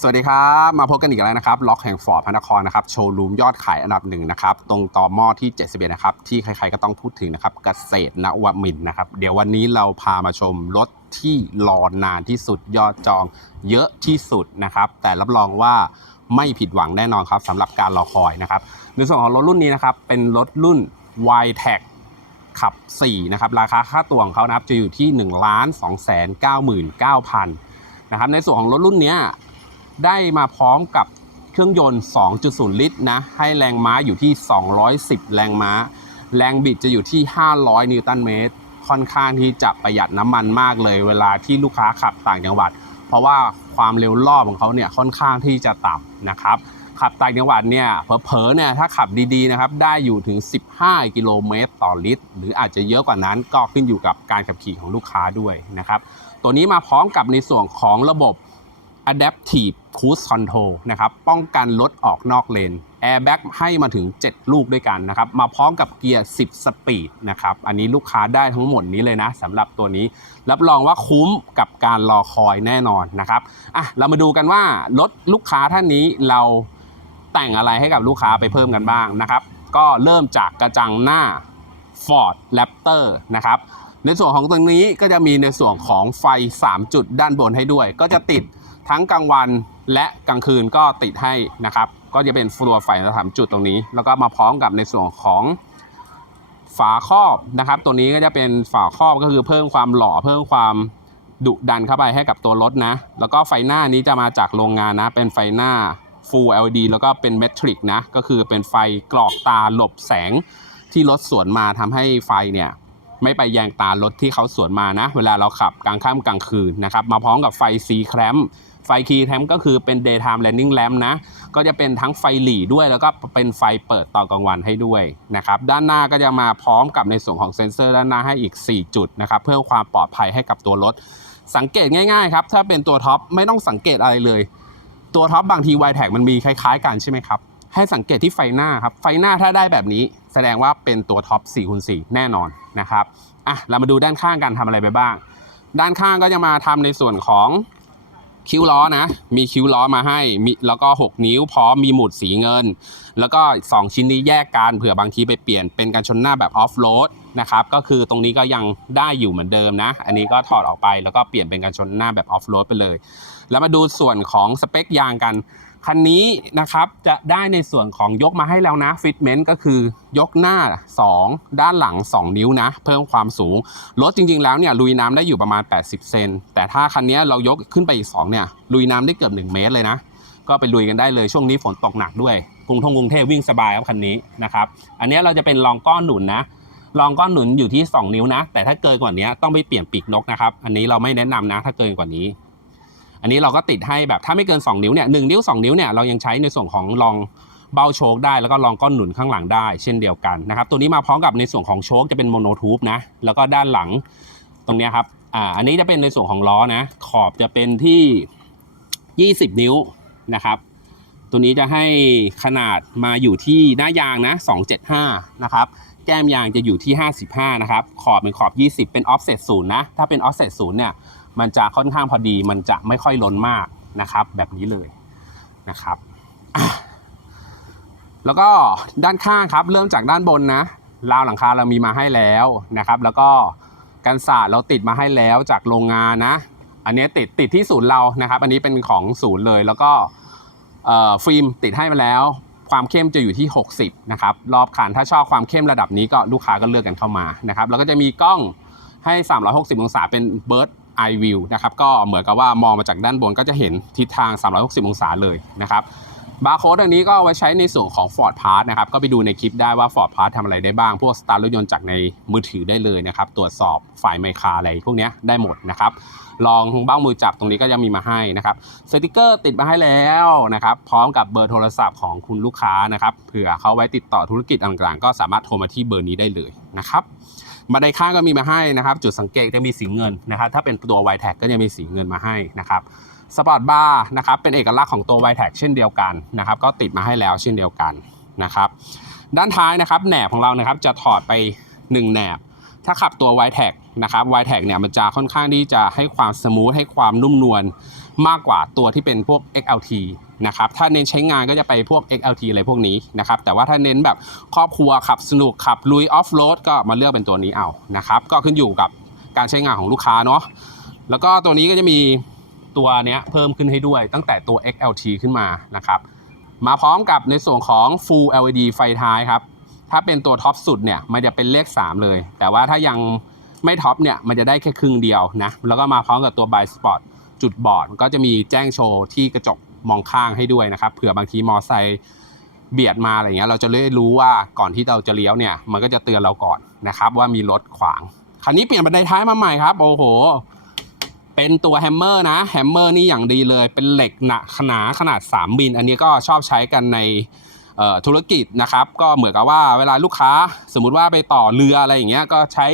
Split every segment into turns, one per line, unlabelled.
สวัสดีครับ มาพบกันอีกแล้วนะครับ ล็อกแห่งฟอร์ดพระนครนะครับ โชว์รูมยอดขายอันดับหนึ่งนะครับ ตรงต่อหม้อที่ 71 นะครับ ที่ใครๆก็ต้องพูดถึงนะครับ เกษตรนวมินทร์นะครับ เดี๋ยววันนี้เราพามาชมรถที่รอนานที่สุดยอดจองเยอะที่สุดนะครับ แต่รับรองว่าไม่ผิดหวังแน่นอนครับสำหรับการรอคอยนะครับ ในส่วนของรถรุ่นนี้นะครับ เป็นรถรุ่น y t e c ขับ 4 นะครับ ราคาค่าตัวของเขานะครับ จะอยู่ที่ 1 2 9 9 9 0 0 นะครับ ในส่วนของรถรุ่นเนี้ย ได้มาพร้อมกับเครื่องยนต์ 2.0 ลิตรนะ ให้แรงม้าอยู่ที่ 210 แรงม้า แรงบิดจะอยู่ที่ 500 นิวตันเมตร ค่อนข้างที่จะประหยัดน้ำมันมากเลย เวลาที่ลูกค้าขับต่างจังหวัด เพราะว่าความเร็วรอบของเขาเนี่ยค่อนข้างที่จะต่ำนะครับ ขับต่างจังหวัดเนี่ยเผลอๆเนี่ยถ้าขับดีๆนะครับได้อยู่ถึง 15 กิโลเมตรต่อลิตร หรืออาจจะเยอะกว่านั้นก็ขึ้นอยู่กับการขับขี่ของลูกค้าด้วยนะครับ ตัวนี้มาพร้อมกับในส่วนของระบบ Adaptive Cruise Control นะครับป้องกันรถออกนอกเลน Airbag ให้มาถึง 7 ลูกด้วยกันนะครับ มาพร้อมกับเกียร์ 10 สปีดนะครับ อันนี้ลูกค้าได้ทั้งหมดนี้เลยนะสำหรับตัวนี้ รับรองว่าคุ้มกับการรอคอยแน่นอนนะครับอะเรามาดูกันว่ารถลูกค้าท่านนี้เราแต่งอะไรให้กับลูกค้าไปเพิ่มกันบ้างนะครับ ก็เริ่มจากกระจังหน้า Ford Raptor นะครับในส่วนของตรงนี้ก็จะมีในส่วนของไฟ 3 จุดด้านบนให้ด้วย ก็จะติด ทั้งกลางวันและกลางคืนก็ติดให้นะครับ ก็จะเป็นฟลัวไฟสามจุดตรงนี้ แล้วก็มาพร้อมกับในส่วนของฝาครอบนะครับ ตัวนี้ก็จะเป็นฝาครอบก็คือเพิ่มความหล่อเพิ่มความดุดันเข้าไปให้กับตัวรถนะ แล้วก็ไฟหน้านี้จะมาจากโรงงานนะ เป็นไฟหน้า Full LED แล้วก็เป็นเมทริกนะ ก็คือเป็นไฟกรอกตาหลบแสงที่รถสวนมาทำให้ไฟเนี่ยไม่ไปแยงตารถที่เขาสวนมานะ เวลาเราขับกลางค่ำกลางคืนนะครับ มาพร้อมกับไฟซีแคม ไฟคีแคมก็คือเป็น daytime running lamp นะ ก็จะเป็นทั้งไฟหลีด้วย แล้วก็เป็นไฟเปิดตอนกลางวันให้ด้วยนะครับด้านหน้าก็จะมาพร้อมกับในส่วนของเซ็นเซอร์ด้านหน้าให้อีก 4 จุดนะครับเพิ่มความปลอดภัยให้กับตัวรถ สังเกตง่ายๆครับถ้าเป็นตัวท็อปไม่ต้องสังเกตอะไรเลย ตัวท็อปบางที y t แท็มันมีคล้ายๆ กันใช่ไหมครับให้สังเกตที่ไฟหน้าครับไฟหน้าถ้าได้แบบนี้ แสดงว่าเป็นตัวท็อป4คูณ4แน่นอนนะครับอะเรามาดูด้านข้างกันทำอะไรไปบ้าง ด้านข้างก็จะมาทำในส่วนของ คิ้วล้อนะ มีคิ้วล้อมาให้มีแล้วก็ 6 นิ้วพร้อมมีหมุดสีเงิน แล้วก็ 2 ชิ้นนี้แยกกันเผื่อบางทีไปเปลี่ยนเป็นการชนหน้าแบบออฟโรดนะครับก็คือตรงนี้ก็ยังได้อยู่เหมือนเดิมนะ อันนี้ก็ถอดออกไปแล้วก็เปลี่ยนเป็นการชนหน้าแบบออฟโรดไปเลย แล้วมาดูส่วนของสเปคยางกัน คันนี้นะครับจะได้ในส่วนของยกมาให้แล้วนะฟิตเมนต์ก็คือยกหน้า 2 ด้านหลัง 2 นิ้วนะ เพิ่มความสูง รถจริงๆแล้วเนี่ยลุยน้ำได้อยู่ประมาณ 80 เซนแต่ถ้าคันนี้เรายกขึ้นไปอีก 2 เนี่ย ลุยน้ำได้เกือบ 1 เมตรเลยนะ ก็ไปลุยกันได้เลยช่วงนี้ฝนตกหนักด้วยกรุงทงกรุงเทพวิ่งสบายครับคันนี้นะครับอันนี้เราจะเป็นรองก้อนหนุนนะรองก้อนหนุนอยู่ที่ 2 นิ้วนะ แต่ถ้าเกินกว่านี้ต้องไปเปลี่ยนปีกนกนะครับอันนี้เราไม่แนะนำนะถ้าเกินกว่านี้ อันนี้เราก็ติดให้แบบถ้าไม่เกิน 2 นิ้วเนี่ยหนิ้ว 2 นิ้วเนี่ยเรายังใช้ในส่วนของรองเบ้าโชคได้แล้วก็รองก้อนหนุนข้างหลังได้ เช่นเดียวกันนะครับตัวนี้มาพร้อมกับในส่วนของโชคจะเป็นโมโนทูบนะแล้วก็ด้านหลังตรงนี้ครับอ่าอันนี้จะเป็นในส่วนของล้อนะขอบจะเป็นที่ 20 นิ้วนะครับตัวนี้จะให้ขนาดมาอยู่ที่หน้ายางนะ 275 นะครับ แก้มยางจะอยู่ที่ 55 นะครับ ขอบเป็นขอบ 20 เป็น offset ศูนย์นะ ถ้าเป็น offset ศูนย์เนี่ย มันจะค่อนข้างพอดี มันจะไม่ค่อยล้นมากนะครับ แบบนี้เลยนะครับ แล้วก็ด้านข้างครับ เริ่มจากด้านบนนะราวหลังคาเรามีมาให้แล้วนะครับ แล้วก็กันศาสตร์เราติดมาให้แล้วจากโรงงานนะ อันนี้ติดติดที่ศูนย์เรานะครับ อันนี้เป็นของศูนย์เลย แล้วก็ฟิล์มติดให้มาแล้ว ความเข้มจะอยู่ที่ 60นะครับ รอบคันถ้าชอบความเข้มระดับนี้ก็ลูกค้าก็เลือกกันเข้ามานะครับ แล้วก็จะมีกล้องให้ 360 องศาเป็นเบิร์ด i view นะครับก็เหมือนกับว่ามองมาจากด้านบนก็จะเห็นทิศทาง 360 องศาเลยนะครับบาร์โค้ดอันนี้ก็เอาไว้ใช้ในส่วนของ Ford Pass นะครับ ก็ไปดูในคลิปได้ว่า Ford Pass ทำอะไรได้บ้าง พวกสตาร์ทรถยนต์จากในมือถือได้เลยนะครับ ตรวจสอบไฟล์ไมคาอะไรพวกนี้ได้หมดนะครับ ลองบ้างมือจับตรงนี้ก็จะมีมาให้นะครับ สติกเกอร์ติดมาให้แล้วนะครับ พร้อมกับเบอร์โทรศัพท์ของคุณลูกค้านะครับ เผื่อเขาไว้ติดต่อธุรกิจต่างๆ ก็สามารถโทรมาที่เบอร์นี้ได้เลยนะครับ บันไดข้างก็มีมาให้นะครับ จุดสังเกตจะมีสีเงินนะครับถ้าเป็นตัว y t a g ก็จะมีสีเงินมาให้นะครับสปอร์ตบาร์นะครับเป็นเอกลักษณ์ของตัว y t a g เช่นเดียวกันนะครับ ก็ติดมาให้แล้วเช่นเดียวกันนะครับ ด้านท้ายนะครับแหนบของเรานะครับจะถอดไป 1แหนบ ถ้าขับตัว y t a g นะครับ y t e c เนี่ยมันจะค่อนข้างที่จะให้ความสมูทให้ความนุ่มนวลมากกว่าตัวที่เป็นพวก XLT นะครับถ้าเน้นใช้งานก็จะไปพวก XLT อะไรพวกนี้นะครับแต่ว่าถ้าเน้นแบบครอบครัวขับสนุกขับลุยออฟโรดก็มาเลือกเป็นตัวนี้เอานะครับก็ขึ้นอยู่กับการใช้งานของลูกค้าเนาะแล้วก็ตัวนี้ก็จะมีตัวเนี้ยเพิ่มขึ้นให้ด้วยตั้งแต่ตัว XLT ขึ้นมานะครับมาพร้อมกับในส่วนของ Full LED ไฟท้ายครับถ้าเป็นตัวท็อปสุดเนี่ยมันจะเป็นเลข 3 เลย แต่ว่าถ้ายังไม่ท็อปเนี่ยมันจะได้แค่ครึ่งเดียวนะแล้วก็มาพร้อมกับตัว b บ s p o t จุดบอดก็จะมีแจ้งโชว์ที่กระจก มองข้างให้ด้วยนะครับเผื่อบางทีมอไซค์เบียดมาอะไรเงี้ยเราจะได้รู้ว่าก่อนที่เราจะเลี้ยวเนี่ยมันก็จะเตือนเราก่อนนะครับว่ามีรถขวางคันนี้เปลี่ยนบันไดท้ายมาใหม่ครับโอ้โหเป็นตัวแฮมเมอร์นะแฮมเมอร์นี่อย่างดีเลยเป็นเหล็กหนาขนาดขนาด 3 มิลอันนี้ก็ชอบใช้กันในธุรกิจนะครับ ก็เหมือนกับว่าเวลาลูกค้าสมมุติว่าไปต่อเรืออะไรอย่างเงี้ยก็ใช้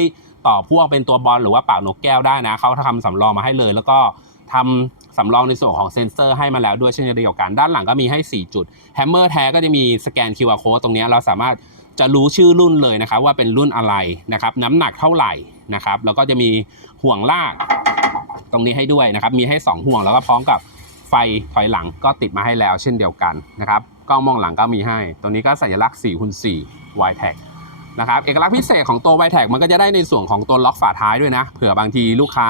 ต่อพ่วงเป็นตัวบอลหรือว่าปากนกแก้วได้นะเขาทำสำรองมาให้เลย แล้วก็ทำ สำรองในส่วนของเซ็นเซอร์ให้มาแล้วด้วยเช่นเดียวกัน ด้านหลังก็มีให้ 4 จุดแฮมเมอร์แท้ก็จะมีสแกน QR code ตรงนี้เราสามารถจะรู้ชื่อรุ่นเลยนะครับว่าเป็นรุ่นอะไรนะครับน้ำหนักเท่าไหร่นะครับแล้วก็จะมีห่วงลากตรงนี้ให้ด้วยนะครับมีให้ 2 ห่วงแล้วก็พร้อมกับไฟถอยหลังก็ติดมาให้แล้วเช่นเดียวกันนะครับกล้องมองหลังก็มีให้ ตัวนี้ก็สัญลักษณ์4คูณ4 y t a g นะครับเอกลักษณ์พิเศษของตัว y t a g มันก็จะได้ในส่วนของตัวล็อกฝาท้ายด้วยนะเผื่อบางทีลูกค้า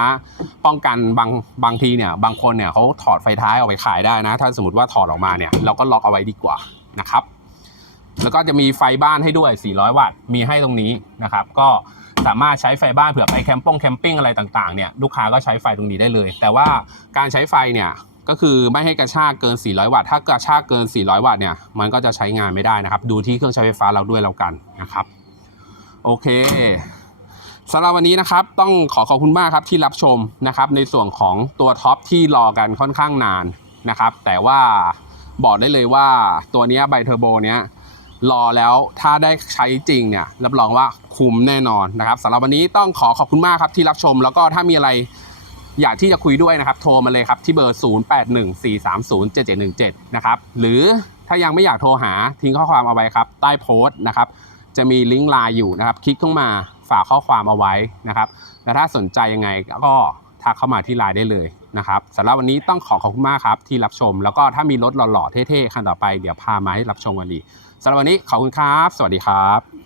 ป้องกันบางบางทีเนี่ยบางคนเนี่ยเขาถอดไฟท้ายออกไปขายได้นะ ถ้าสมมติว่าถอดออกมาเนี่ยเราก็ล็อกเอาไว้ดีกว่านะครับ แล้วก็จะมีไฟบ้านให้ด้วย 400 วัตต์มีให้ตรงนี้นะครับ ก็สามารถใช้ไฟบ้านเผื่อไปแคมปิ้งแคมปิ้งอะไรต่างๆเนี่ยลูกค้าก็ใช้ไฟตรงนี้ได้เลย แต่ว่าการใช้ไฟเนี่ยก็คือไม่ให้กระชากเกิน 400 วัตต์ ถ้ากระชากเกิน 400 วัตต์เนี่ย มันก็จะใช้งานไม่ได้นะครับ ดูที่เครื่องใช้ไฟฟ้าเราด้วยแล้วกันนะครับ โอเคสำหรับวันนี้นะครับต้องขอขอบคุณมากครับที่รับชมนะครับ ในส่วนของตัวท็อปที่รอกันค่อนข้างนานนะครับ แต่ว่าบอกได้เลยว่าตัวนี้ไบเทอร์โบเนี้ยรอแล้วถ้าได้ใช้จริงเนี่ยรับรองว่าคุ้มแน่นอนนะครับสำหรับวันนี้ต้องขอขอบคุณมากครับที่รับชม แล้วก็ถ้ามีอะไรอยากที่จะคุยด้วยนะครับ โทรมาเลยครับที่เบอร์ 0814307717 นะครับ หรือถ้ายังไม่อยากโทรหาทิ้งข้อความเอาไว้ครับ ใต้โพสต์นะครับ จะมีลิงก์ไลน์อยู่นะครับ คลิกเข้ามาฝากข้อความเอาไว้นะครับ และถ้าสนใจยังไงก็ทักเข้ามาที่ไลน์ได้เลยนะครับสำหรับวันนี้ต้องขอขอบคุณมากครับที่รับชม แล้วก็ถ้ามีรถหล่อๆเท่ๆคันต่อไปเดี๋ยวพามาให้รับชมกันดีสำหรับวันนี้ขอบคุณครับ สวัสดีครับ